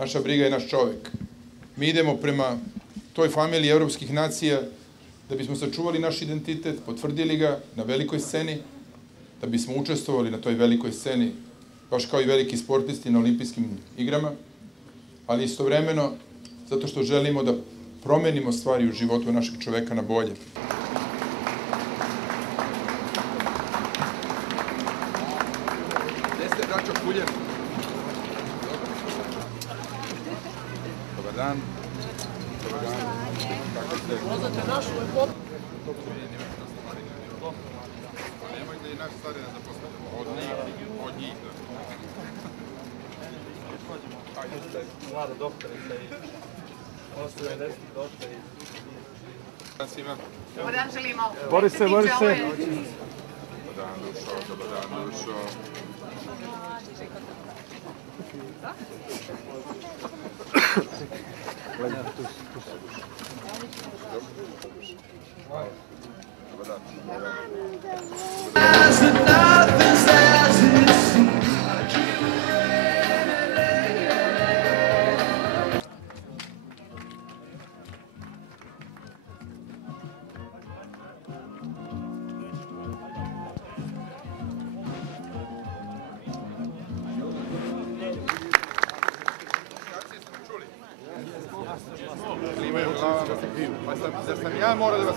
naša briga je naš čovek. Mi idemo prema toj familiji evropskih nacija da bismo sačuvali naš identitet, potvrdili ga na velikoj sceni, da bismo učestvovali na toj velikoj sceni, baš kao i veliki sportisti na olimpijskim igrama, ali istovremeno zato što želimo da promenimo stvari u životu našeg čoveka na bolje. Gde ste, braćo Kuljev? Dobar dan. Dobar dan. Kako ste? Poznate našu lepotu. Nemojte i naš stari da postavljamo. Od njih. Mlada doktorica i ostale desni došle i... Dobar dan želimo. Borise. Dobar dan, Dušo. Imaju glavama se kriju. Pa sam ja morao da vas...